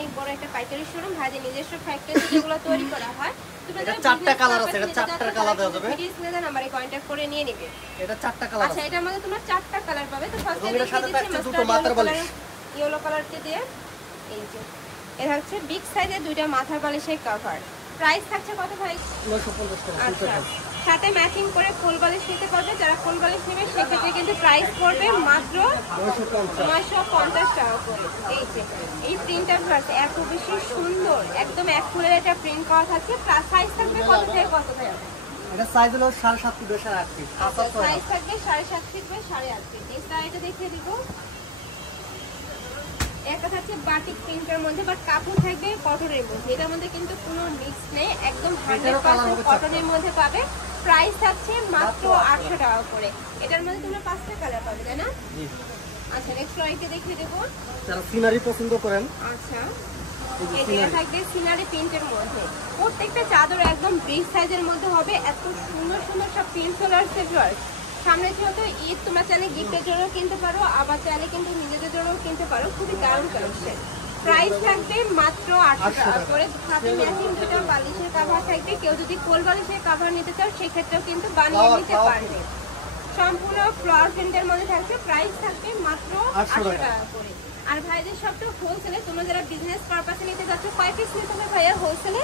অনেক বড় একটা পাইকারি শোরুম, ভাইদের নিজস্ব ফ্যাক্টরি যেগুলো তৈরি করা হয়। এটা চারটা কালার আছে, এটা চারটা কালার দেওয়া যাবে। ভিডিও স্ক্রিনে নাম্বারে কন্টাক্ট করে নিয়ে নেবে। এটা চারটা কালার আছে। আচ্ছা এটার মধ্যে তোমরা চারটা কালার পাবে। তো ফার্স্টে এর সাথে থাকছে দুটো মাথার বালিশ, ইয়েলো কালারকে দিয়ে এই যে এটা হচ্ছে বিগ সাইজের দুইটা মাথার বালিশের কভার। প্রাইস থাকছে কত ভাই? 950 টাকা। আচ্ছা সাথে ম্যাচিং করে ফুল বালিশ নিতে পারবে। যারা ফুল বালিশ নেবে সেক্ষেত্রে কিন্তু প্রাইস পড়বে মাত্র 950 টাকা করে। এই যে এই প্রিন্টার প্লাস এত বেশি সুন্দর, একদম এক ফুলের একটা প্রিন্ট করা থাকছে। প্লাস সাইজ থাকবে কত থেকে কত থেকে? এটা সাইজ হলো 7.5 ফিট বাই 8.5 ফিট। সাইজ থাকবে 7.5 ফিট বাই 8.5 ফিট। এটা দেখিয়ে দিব। একটা থাকছে বাটিক প্রিন্টের মধ্যে, বাট কাপড় থাকবে কটনের মধ্যে। এটার মধ্যে কিন্তু কোনো মিক্স নেই, একদম 100% কটনের মধ্যে পাবে। প্রাইস থাকছে মাত্র 800 টাকা করে। এটার মধ্যে তোমরা 5টা কালার পাবে, তাই না? জি। আচ্ছা নেক্সট লাইটে দেখিয়ে দেব। যারা সিনারি পছন্দ করেন, আচ্ছা এটা থাকবে সিনারি প্রিন্টের মধ্যে। প্রত্যেকটা চাদর একদম বিগ সাইজের মধ্যে হবে। এত সুন্দর সুন্দর সব প্রিন্ট চলে আসছে। সামনে যেহেতু ঈদ, তোমরা চাইলে গিফটের জন্য কিনতে পারো, আবার চাইলে কিন্তু নিজেদের জন্য কিনতে পারো। খুবই দারুণ কালেকশন। প্রাইস থাকবে মাত্র 800 টাকা করে। সাথে ম্যাচিং দুটো বালিশের কভার থাকবে। কেউ যদি কোল বালিশের কভার নিতে চাও সেক্ষেত্রেও কিন্তু বানিয়ে নিতে পারবে। সম্পূর্ণ ফ্লোর প্রিন্টের মধ্যে থাকবে। প্রাইস থাকবে মাত্র 800 টাকা করে। আর ভাইদের সবটা হোলসেলে। তোমরা যারা বিজনেস পারপাসে নিতে যাচ্ছ, কয় পিস নিতে হবে ভাইয়া হোলসেলে?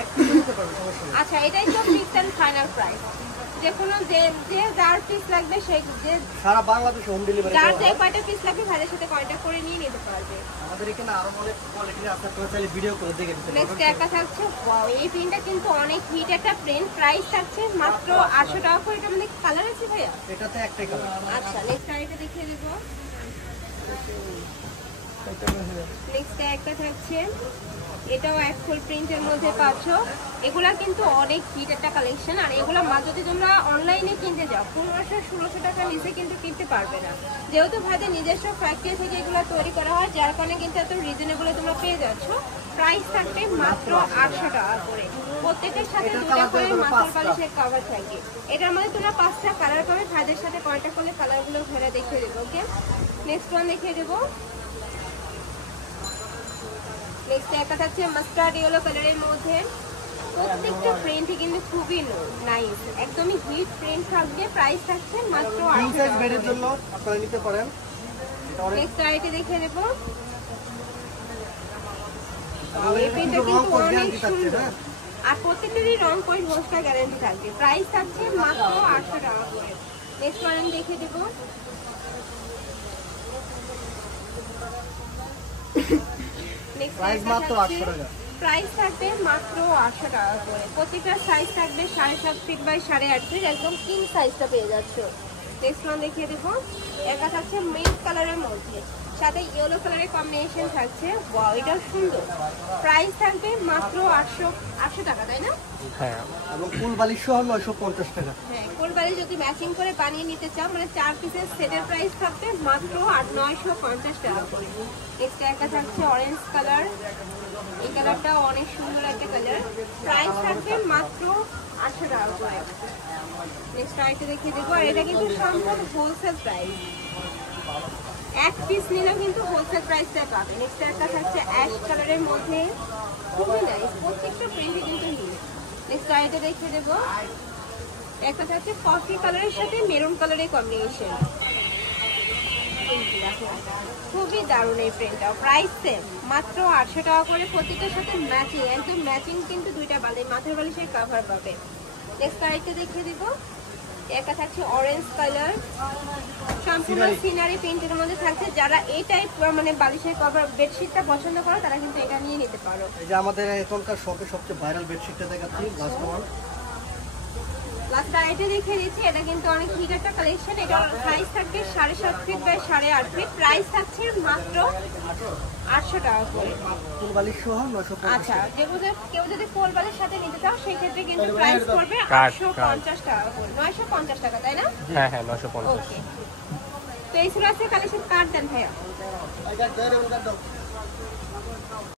এক পিস নিতে পারবে, সমস্যা নেই। আচ্ছা এটাই তো ফিক্সড এন্ড ফাইনাল প্রাইস। যে কোনো যে যার পিস লাগবে সেই যে সারা বাংলাদেশে হোম ডেলিভারি যার যে কয়টা পিস লাগবে ভাইদের সাথে কন্টাক্ট করে নিয়ে নিতে পারবে। আমাদের এখানে আরো অনেক কোয়ালিটির আছে, আপনারা চাইলে ভিডিও করে দেখে নিতে পারবেন। নেক্সট একটা থাকছে, ওয়াও এই প্রিন্টটা কিন্তু অনেক হিট একটা প্রিন্ট। প্রাইস থাকছে মাত্র 800 টাকা করে। এটা মানে কালার আছে ভাইয়া? এটাতে একটাই কালার। আচ্ছা নেক্সট আইটা দেখিয়ে দেব। নেক্সট একটা থাকছে, এটাও এক ফুল প্রিন্টের মধ্যে পাচ্ছ। এগুলা কিন্তু অনেক হিট একটা কালেকশন। আর এগুলা যদি তোমরা অনলাইনে কিনতে যাও 1500-1600 টাকা নিচে কিন্তু কিনতে পারবে না। যেহেতু ভাইদের নিজস্ব ফ্যাক্টরি থেকে এগুলো তৈরি করা হয়, যার কারণে কিন্তু এত রিজনেবল তোমরা পেয়ে যাচ্ছ। প্রাইস থাকবে মাত্র 800 টাকা করে। প্রত্যেকের সাথে দুটো করে মাথার বালিশের কভার থাকবে। এটার মধ্যে তোমরা 5টা কালার পাবে। ভাইদের সাথে কন্টাক্ট করলে কালারগুলো ঘুরে দেখিয়ে দেবো। ওকে নেক্সট ওয়ান দেখিয়ে দেবো। নেক্সট একটা থাকছে মাস্টার্ড ইয়েলো কালারের মধ্যে। প্রত্যেকটা প্রিন্টই কিন্তু খুবই নাইস, একদমই হিট প্রিন্ট থাকবে। প্রাইস থাকছে মাত্র 800 টাকা বেডের জন্য আপনারা নিতে পারেন। নেক্সট আইটে দেখে নেব। এই প্রিন্টটা কিন্তু অনেক সুন্দর। আর প্রত্যেকটারই রং কোড ঘষা গ্যারান্টি থাকবে। প্রাইস থাকছে মাত্র 800 টাকা করে। নেক্সট ওয়ান দেখে দেব। প্রাইস মাত্র 800 টাকা। প্রাইস থাকবে মাত্র 800 টাকা করে। প্রত্যেকটা সাইজ থাকবে 7.5 ফিট বাই 8.5 ফিট। একদম কিং সাইজটা পেয়ে যাচ্ছ। নেক্সট ওয়ান দেখিয়ে দেবো। একটা থাকছে মিন্ট কালারের মধ্যে, সাথে ইয়েলো কালারের কম্বিনেশন থাকছে। ওয়াও এটাও সুন্দর। প্রাইস থাকবে মাত্র 800 টাকা, তাই না? হ্যাঁ, এবং ফুল বালিশ সহ 950 টাকা। হ্যাঁ ফুল বালিশ যদি ম্যাচিং করে বানিয়ে নিতে চাও, মানে 4 পিসের সেটের প্রাইস থাকবে মাত্র 950 টাকা করে। নেক্সট একটা থাকছে অরেঞ্জ কালার। এই কালারটা অনেক সুন্দর একটা কালার। প্রাইস থাকবে মাত্র 800 টাকা করে। নেক্সট আইটা দেখিয়ে দেবো। আর এটা কিন্তু সম্পূর্ণ হোলসেল প্রাইস। এক পিস নিলেও কিন্তু হোলসেল প্রাইসটা পাবে। নেক্সট একটা থাকছে অ্যাশ কালারের মধ্যে, খুবই নাইস। প্রত্যেকটা প্রিন্টে কিন্তু নিয়ে। নেক্সট আইটা দেখিয়ে দেবো। একটা থাকছে কফি কালারের সাথে মেরুন কালারের কম্বিনেশন। খুবই দারুণ এই প্রিন্টটা। প্রাইস সেম মাত্র 800 টাকা করে। প্রত্যেকটার সাথে ম্যাচিং, একদম ম্যাচিং কিন্তু দুইটা মাথার বালিশের কভার পাবে। নেক্সট আইটা দেখিয়ে দিব। একটা থাকছে অরেঞ্জ কালার, সম্পূর্ণ সিনারি প্রিন্টের মধ্যে থাকছে। যারা এই টাইপ মানে বালিশের কভার বেডশিটটা পছন্দ করো তারা কিন্তু এটা নিয়ে নিতে পারো। এই যে আমাদের এখনকার শপে সবচেয়ে ভাইরাল বেডশিটটা দেখাচ্ছি। লাস্ট আইটা দেখিয়ে দিচ্ছি। এটা কিন্তু অনেক হিট একটা কালেকশন। এটা সাইজ থাকবে 7.5 ফিট বাই 8.5 ফিট। প্রাইস থাকছে মাত্র 800 টাকা করে। ফুল বালিশ সহ 950। আচ্ছা কেউ যদি ফুল বালিশের সাথে নিতে চাও সেক্ষেত্রে কিন্তু প্রাইস পড়বে 850 টাকা করে। 950 টাকা, তাই না? হ্যাঁ হ্যাঁ 950। ওকে, তো এই ছিল আজকে কালেকশন। কার্ড দেন ভাইয়া।